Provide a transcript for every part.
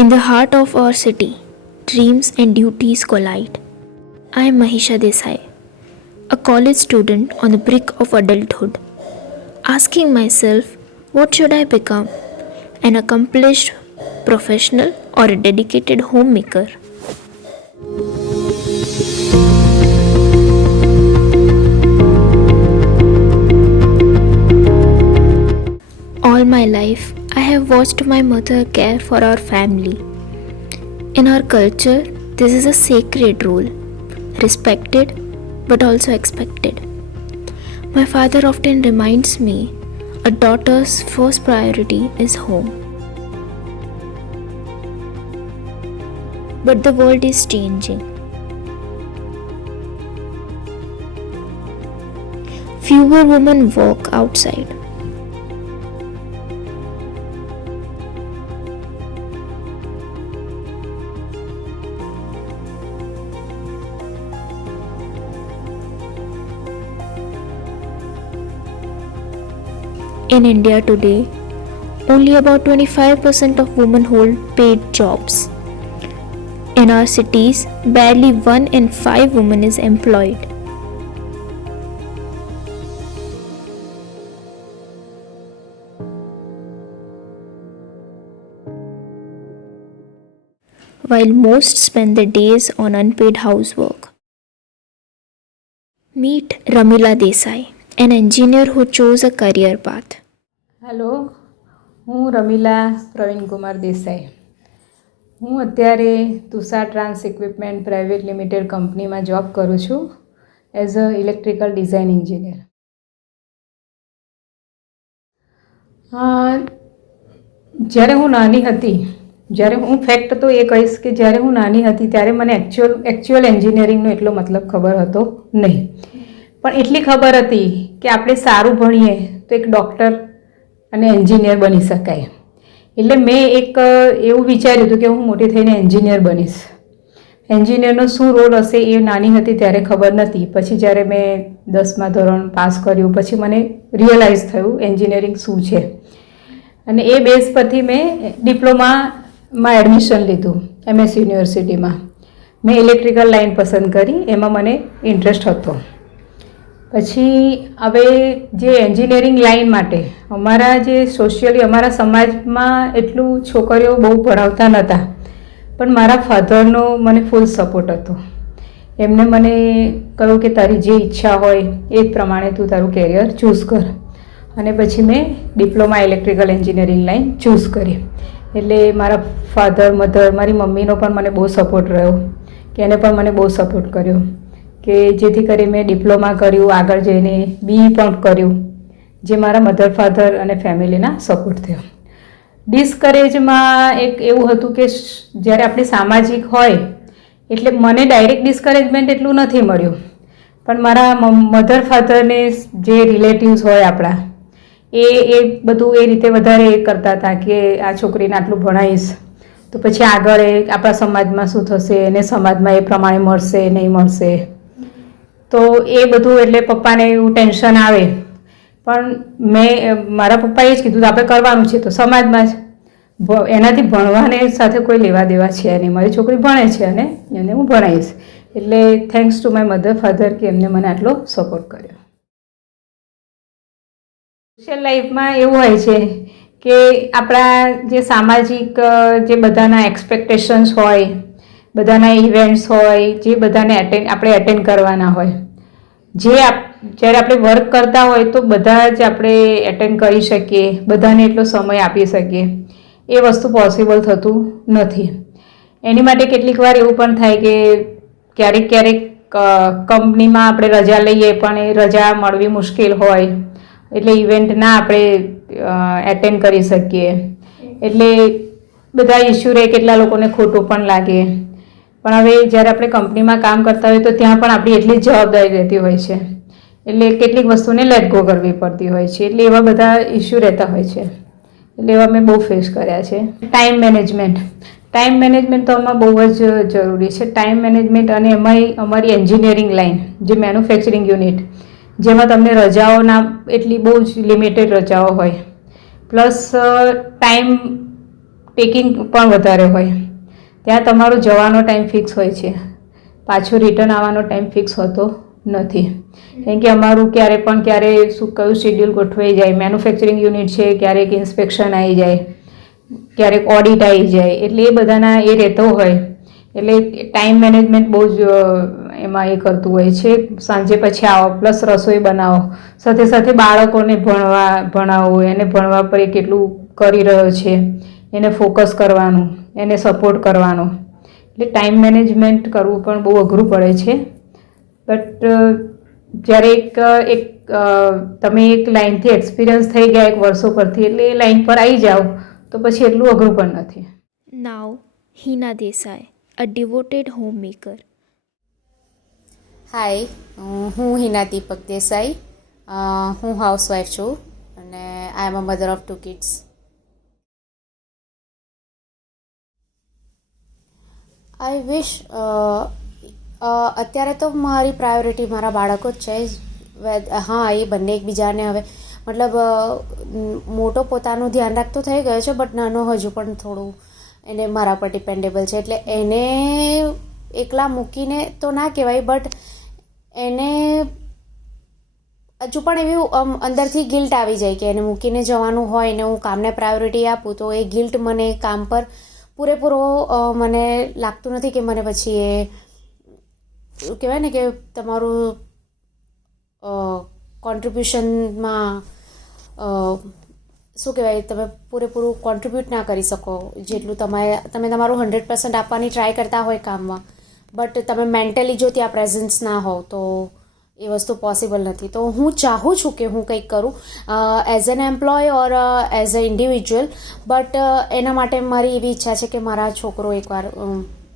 In the heart of our city, dreams and duties collide. I am Mahisha Desai, a college student on the brink of adulthood, asking myself, what should I become? An accomplished professional or a dedicated homemaker? All my life, I have watched my mother care for our family. In our culture, this is a sacred role, respected but also expected. My father often reminds me a daughter's first priority is home. But the world is changing. Fewer women walk outside. In India today, only about 25% of women hold paid jobs. In our cities, barely 1 in 5 women is employed. While most spend their days on unpaid housework. Meet Ramila Desai, an engineer who chose a career path. Hello, હું રમીલા પ્રવીણકુમાર દેસાઈ. હું અત્યારે Tushar trans equipment private limited કંપનીમાં job કરું છું as a electrical design engineer. જ્યારે હું નાની હતી, જ્યારે હું ફેક્ટ તો એ કહીશ કે જ્યારે હું નાની હતી ત્યારે મને એકચ્યુઅલ એન્જિનિયરિંગનો એટલો મતલબ ખબર હતો નહીં, પણ એટલી ખબર હતી કે આપણે સારું ભણીએ તો એક ડૉક્ટર અને એન્જિનિયર બની શકાય. એટલે મેં એક એવું વિચાર્યું હતું કે હું મોટી થઈને એન્જિનિયર બનીશ. એન્જિનિયરનો શું રોલ હશે એ નાની હતી ત્યારે ખબર નથી. પછી જ્યારે મેં 10મા ધોરણ પાસ કર્યું પછી મને રિયલાઇઝ થયું એન્જિનિયરિંગ શું છે, અને એ બેઝ પરથી મેં ડિપ્લોમામાં એડમિશન લીધું MS યુનિવર્સિટીમાં. મેં ઇલેક્ટ્રિકલ લાઇન પસંદ કરી, એમાં મને ઇન્ટરેસ્ટ હતો. પછી હવે જે એન્જિનિયરિંગ લાઇન માટે અમારા જે સોશિયલી અમારા સમાજમાં એટલું છોકરીઓ બહુ ભણાવતા નહોતા, પણ મારા ફાધરનો મને ફૂલ સપોર્ટ હતો. એમને મને કહ્યું કે તારી જે ઈચ્છા હોય એ જ પ્રમાણે તું તારું કેરિયર ચૂઝ કર. અને પછી મેં diploma electrical engineering line choose કરી. એટલે મારા ફાધર, મધર, મારી મમ્મીનો પણ મને બહુ સપોર્ટ રહ્યો, કે એને પણ મને બહુ સપોર્ટ કર્યો, કે જેથી કરી મેં ડિપ્લોમા કર્યું, આગળ જઈને BE પણ કર્યું, જે મારા મધર, ફાધર અને ફેમિલીના સપોર્ટ થયો. ડિસ્કરેજમાં એક એવું હતું કે જ્યારે આપણે સામાજિક હોય એટલે મને ડાયરેક્ટ ડિસ્કરેજમેન્ટ એટલું નથી મળ્યું, પણ મારા મધર, ફાધરને જે રિલેટિવ્સ હોય આપણા એ બધું એ રીતે વધારે કરતા હતા કે આ છોકરીને આટલું ભણાવીશ તો પછી આગળ આપણા સમાજમાં શું થશે, એને સમાજમાં એ પ્રમાણે મળશે નહીં મળશે, તો એ બધું એટલે પપ્પાને એવું ટેન્શન આવે. પણ મેં મારા પપ્પાએ જ કીધું આપણે કરવાનું છે તો સમાજમાં જ, એનાથી ભણવાને સાથે કોઈ લેવા દેવા છે નહીં. મારી છોકરી ભણે છે અને એને હું ભણાવીશ. એટલે thanks to my mother, father કે એમને મને આટલો સપોર્ટ કર્યો. સોશિયલ લાઈફમાં એવું હોય છે કે આપણા જે સામાજિક જે બધાના એક્સપેક્ટેશન્સ હોય, બધાના ઇવેન્ટ્સ હોય, જે બધાને આપણે એટેન્ડ કરવાના હોય, જ્યારે આપણે વર્ક કરતા હોય તો બધા જ આપણે એટેન્ડ કરી શકીએ, બધાને એટલો સમય આપી શકીએ, એ વસ્તુ પોસિબલ થતું નથી. એની માટે કેટલીક વાર એવું પણ થાય કે ક્યારેક કંપનીમાં આપણે રજા લઈએ પણ એ રજા મળવી મુશ્કેલ હોય, એટલે ઇવેન્ટ ના આપણે એટેન્ડ કરી શકીએ. એટલે બધા ઇસ્યુ રહે, કેટલા લોકોને ખોટું પણ લાગે. પણ હવે જ્યારે આપણે કંપનીમાં કામ કરતા હોય તો ત્યાં પણ આપણી એટલી જ જવાબદારી રહેતી હોય છે, એટલે કેટલીક વસ્તુને લેટ ગો કરવી પડતી હોય છે. એટલે એવા બધા ઇસ્યુ રહેતા હોય છે. એટલે એવા મેં બહુ ફેસ કર્યા છે. ટાઈમ મેનેજમેન્ટ તો આમાં બહુ જ જરૂરી છે. ટાઈમ મેનેજમેન્ટ, અને એમાંય અમારી એન્જિનિયરિંગ લાઇન જે મેન્યુફેક્ચરિંગ યુનિટ, જેમાં તમને રજાઓના એટલી બહુ જ લિમિટેડ રજાઓ હોય, પ્લસ પેકિંગ પણ વધારે હોય. ત્યાં તમારો જવાનો ટાઈમ ફિક્સ હોય છે, પાછો રિટર્ન આવવાનો ટાઈમ ફિક્સ હોતો નથી. કેમ કે અમારું ક્યારે શું કયું શેડ્યુલ ગોઠવાઈ જાય, મેન્યુફેક્ચરિંગ યુનિટ છે, ક્યારેક ઇન્સ્પેક્શન આવી જાય, ક્યારેક ઓડિટ આવી જાય, એટલે એ બધાના એ રહેતો હોય એટલે ટાઈમ મેનેજમેન્ટ બહુ જ એમાં એ કરતું હોય છે. સાંજે પછી આવો પ્લસ રસોઈ બનાવો, સાથે સાથે બાળકોને ભણાવવું, એને ભણવા પર એ કેટલું કરી રહ્યો છે એને ફોકસ કરવાનું, એને સપોર્ટ કરવાનો, એટલે ટાઈમ મેનેજમેન્ટ કરવું પણ બહુ અઘરું પડે છે. બટ જ્યારે તમે એક લાઇનથી એક્સપિરિયન્સ થઈ ગયા એક વર્ષો પરથી, એટલે એ લાઇન પર આવી જાઓ તો પછી એટલું અઘરું પણ નથી. Now, Hina Desai, a devoted homemaker. હાય, હું હિના દીપક દેસાઈ. હું હાઉસવાઈફ છું અને આઈ એમ અ મધર ઓફ 2 કિડ્સ. આઈ વિશ અત્યારે તો મારી પ્રાયોરિટી મારા બાળકો જ છે. હા, એ બંને એકબીજાને હવે મતલબ મોટો પોતાનું ધ્યાન રાખતો થઈ ગયો છે, બટ નાનો હજુ પણ થોડું એને મારા પર ડિપેન્ડેબલ છે. એટલે એને એકલા મૂકીને તો ના કહેવાય, બટ એને હજુ પણ એવી અંદરથી ગિલ્ટ આવી જાય કે એને મૂકીને જવાનું હોય ને હું કામને પ્રાયોરિટી આપું તો એ ગિલ્ટ મને કામ પર પૂરેપૂરો મને લાગતું નથી કે મને પછી એ કહેવાય ને કે તમારું કોન્ટ્રીબ્યુશનમાં શું કહેવાય, તમે પૂરેપૂરું કોન્ટ્રીબ્યુટ ના કરી શકો જેટલું તમે તમારું 100% આપવાની ટ્રાય કરતા હોય કામમાં, બટ તમે મેન્ટલી જો ત્યાં પ્રેઝન્સ ના હોવ તો એ વસ્તુ પોસિબલ નથી. તો હું ચાહું છું કે હું કંઈક કરું as an employee or as a individual, but એના માટે મારી એવી ઈચ્છા છે કે મારા છોકરો એકવાર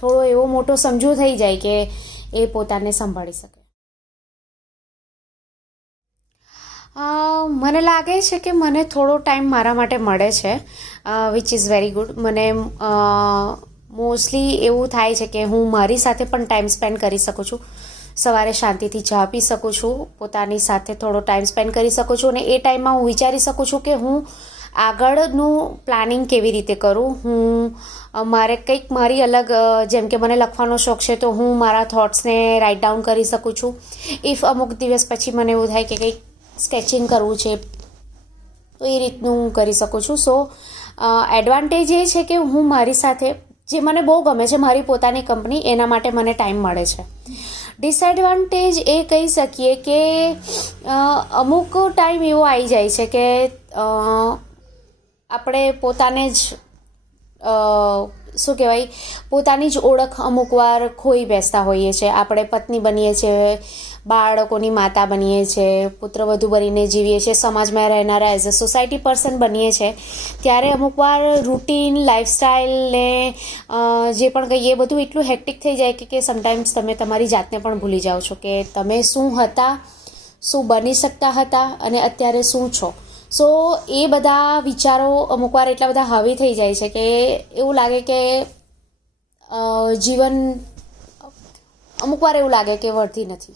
થોડો એવો મોટો સમજુ થઈ જાય કે એ પોતાને સંભાળી શકે. મને લાગે છે કે મને થોડો ટાઈમ મારા માટે મળે છે, વિચ ઇઝ વેરી ગુડ. મને મોસ્ટલી એવું થાય છે કે હું મારી સાથે પણ ટાઈમ સ્પેન્ડ કરી શકું છું. સવારે શાંતિથી ચા પી શકું છું, પોતાની સાથે થોડો ટાઈમ સ્પેન્ડ કરી શકું છું, અને એ ટાઈમમાં હું વિચારી શકું છું કે હું આગળનું પ્લાનિંગ કેવી રીતે કરું. હું મારે કંઈક મારી અલગ, જેમ કે મને લખવાનો શોખ છે તો હું મારા થોટ્સને રાઇટ ડાઉન કરી શકું છું. ઇફ અમુક દિવસ પછી મને એવું થાય કે કંઈક સ્કેચિંગ કરવું છે તો એ રીતનું હું કરી શકું છું. સો એડવાન્ટેજ એ છે કે હું મારી સાથે, જે મને બહુ ગમે છે મારી પોતાની કંપની, એના માટે મને ટાઈમ મળે છે. ડિસએડવાન્ટેજ એ કહી શકીએ કે અમુક ટાઈમ એવો આવી જાય છે કે આપણે પોતાને જ શું કહેવાય, પોતાની જ ઓળખ અમુક વાર ખોઈ બેસતા હોઈએ છીએ. આપણે પત્ની બનીએ છીએ, બાળકોની માતા બનીએ છીએ, પુત્રવધુ બનીને જીવીએ છીએ, સમાજમાં રહેનારા એઝ અ સોસાયટી પર્સન બનીએ છીએ, ત્યારે અમુક વાર રૂટીન લાઈફસ્ટાઈલને જે પણ કહીએ એ બધું એટલું હેક્ટિક થઈ જાય કે સમટાઈમ્સ તમે તમારી જાતને પણ ભૂલી જાઓ છો કે તમે શું હતા, શું બની શકતા હતા અને અત્યારે શું છો. સો એ બધા વિચારો અમુક વાર એટલા બધા હાવી થઈ જાય છે કે એવું લાગે કે જીવન અમુક વાર એવું લાગે કે વર્ધી નથી.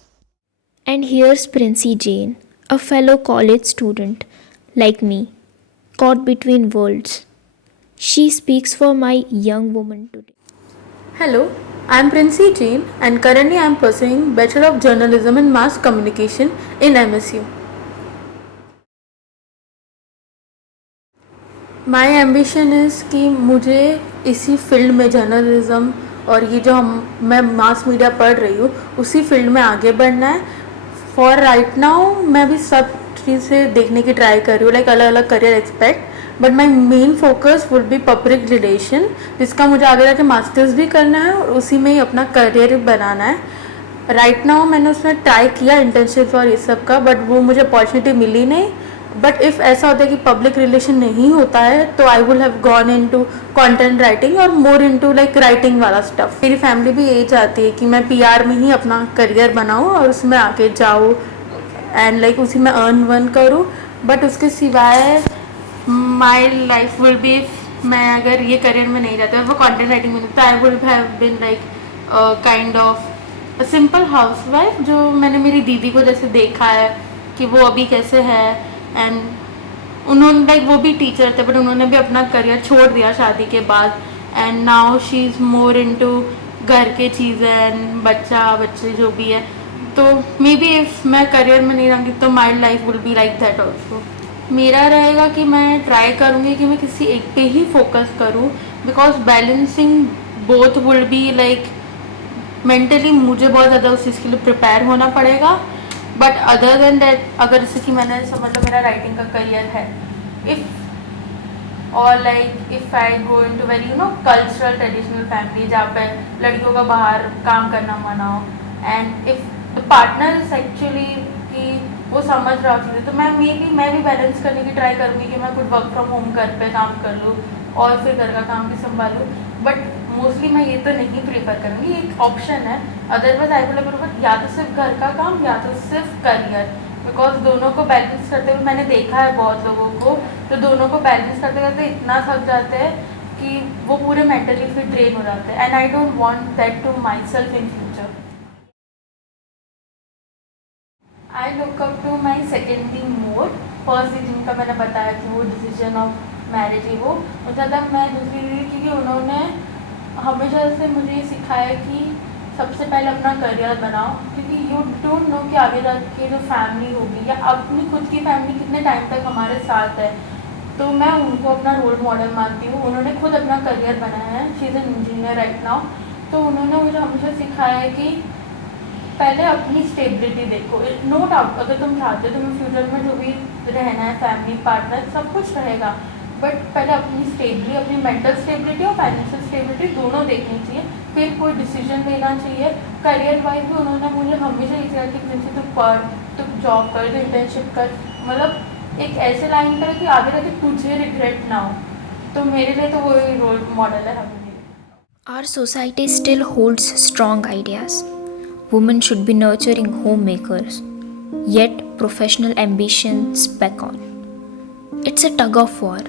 And here's Princey Jane, a fellow college student like me, caught between worlds. She speaks for my young woman today. Hello, I am Princey Jane and currently I am pursuing Bachelor of Journalism and Mass Communication in MSU. My ambition is कि मुझे इसी field में journalism और ये जो मैं mass media पढ़ रही हूँ उसी फील्ड में आगे बढ़ना है. फॉर राइट नाउ मैं भी सब चीज़ें देखने की ट्राई कर रही हूँ, लाइक अलग अलग career expect, but my main focus would be public relation, जिसका मुझे आगे जाके मास्टर्स भी करना है और उसी में ही अपना करियर बनाना है. राइट नाउ मैंने उसमें ट्राई किया इंटर्नशिप और ये सब का, बट वो मुझे अपॉर्चुनिटी मिली नहीं. बट इफ़ ऐसा होता है कि पब्लिक रिलेशन नहीं होता है तो I will have gone into content writing और मोर इनटू लाइक राइटिंग वाला स्टफ. मेरी फैमिली भी यही चाहती है कि मैं पीआर में ही अपना करियर बनाऊँ और उसमें आगे जाऊँ एंड लाइक उसी में अर्न वर्न करूँ. बट उसके सिवाय माई लाइफ विल बी, मैं अगर ये करियर में नहीं जाता वो कंटेंट राइटिंग में, तो I would have been like kind of a simple house wife, जो मैंने मेरी दीदी को जैसे देखा है कि वो अभी कैसे है, एंड उन्होंने लाइक वो भी टीचर थे बट उन्होंने भी अपना करियर छोड़ दिया शादी के बाद and now she is more into घर के चीज़ें एंड बच्चे जो भी है. तो मे बी इफ़ मैं करियर में नहीं रहूँगी तो my life will be like that also. मेरा रहेगा कि मैं ट्राई करूँगी कि मैं किसी एक पे ही फोकस करूँ because balancing both will be like mentally मुझे बहुत ज़्यादा उस चीज़ के लिए प्रिपेयर होना पड़ेगा. बट अदर देन दैट अगर जैसे कि मैंने समझ लो मेरा राइटिंग का करियर है इफ़ और like if I go into very cultural traditional family जहाँ पे लड़कियों का बाहर काम करना मना हो and if the partner is actually कि वो समझ रहा हो चीज़ें तो मैं भी बैलेंस करने की ट्राई करूँगी कि मैं कुछ वर्क फ्रॉम होम घर पे काम कर लूँ और फिर घर का काम भी संभालूँ. बट मोस्टली मैं ये तो नहीं प्रेफर करूँगी. एक ऑप्शन है अदरवाइज आई विल प्रेफर या तो सिर्फ घर का काम या तो सिर्फ करियर बिकॉज दोनों को बैलेंस करते हुए मैंने देखा है बहुत लोगों को तो दोनों को बैलेंस करते करते इतना थक जाते हैं कि वो पूरे मेंटली फिर ड्रेन हो जाते हैं and I don't want that to myself in future. I look up to my secondary more. First जिनका मैंने बताया कि वो डिसीजन ऑफ मैरिज ही वो ज़्यादा मैं दूसरी दीदी क्योंकि उन्होंने हमेशा से मुझे ये सिखाया कि सबसे पहले अपना करियर बनाओ क्योंकि यू डोंट नो कि आगे जाके जो फैमिली होगी या अपनी खुद की फैमिली कितने टाइम तक हमारे साथ है. तो मैं उनको अपना रोल मॉडल मानती हूँ. उन्होंने खुद अपना करियर बनाया है. She is an engineer right now. तो उन्होंने मुझे हमेशा सिखाया है कि पहले अपनी स्टेबिलिटी देखो. नो डाउट अगर तुम चाहते हो तुम्हें फ्यूचर में जो भी रहना है फैमिली पार्टनर सब कुछ रहेगा बट पहले अपनी स्टेबिलिटी अपनी मेंटल स्टेबिलिटी और फाइनेंशियल स्टेबिलिटी दोनों देखनी चाहिए फिर कोई डिसीजन लेना चाहिए. करियर वाइज भी उन्होंने मुझे हमेशा ये किया कि जैसे तुम पढ़ तुम जॉब कर तुम इंटर्नशिप कर मतलब एक ऐसे लाइन पर कि आगे जाके तुझे रिग्रेट ना हो. तो मेरे लिए तो वो रोल मॉडल है हमें. Our society still holds strong ideas. Women should be nurturing homemakers, yet professional ambitions beckon. It's a tug of war.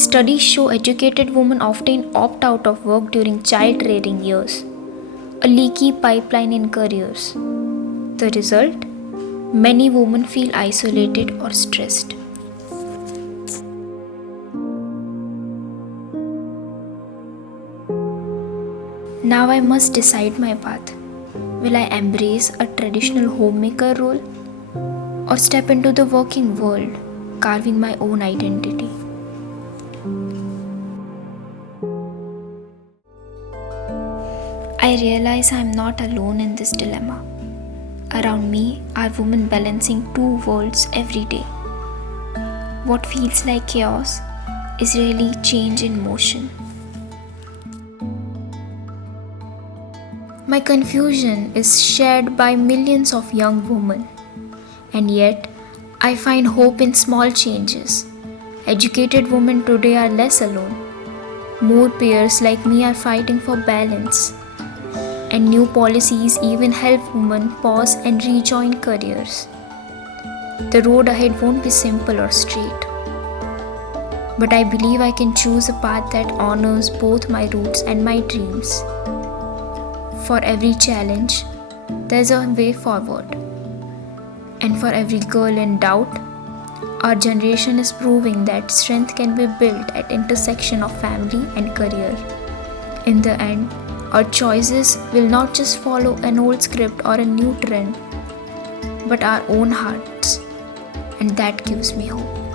Studies show educated women often opt out of work during child rearing years, a leaky pipeline in careers. The result? Many women feel isolated or stressed. Now I must decide my path. Will I embrace a traditional homemaker role or step into the working world, carving my own identity? I realize I am not alone in this dilemma. Around me are women balancing two worlds every day. What feels like chaos is really change in motion. My confusion is shared by millions of young women, and yet I find hope in small changes. Educated women today are less alone. More peers like me are fighting for balance, and new policies even help women pause and rejoin careers. The road ahead won't be simple or straight, but I believe I can choose a path that honors both my roots and my dreams. For every challenge, there's a way forward. And for every girl in doubt, our generation is proving that strength can be built at intersection of family and career. In the end, our choices will not just follow an old script or a new trend, but our own hearts. And that gives me hope.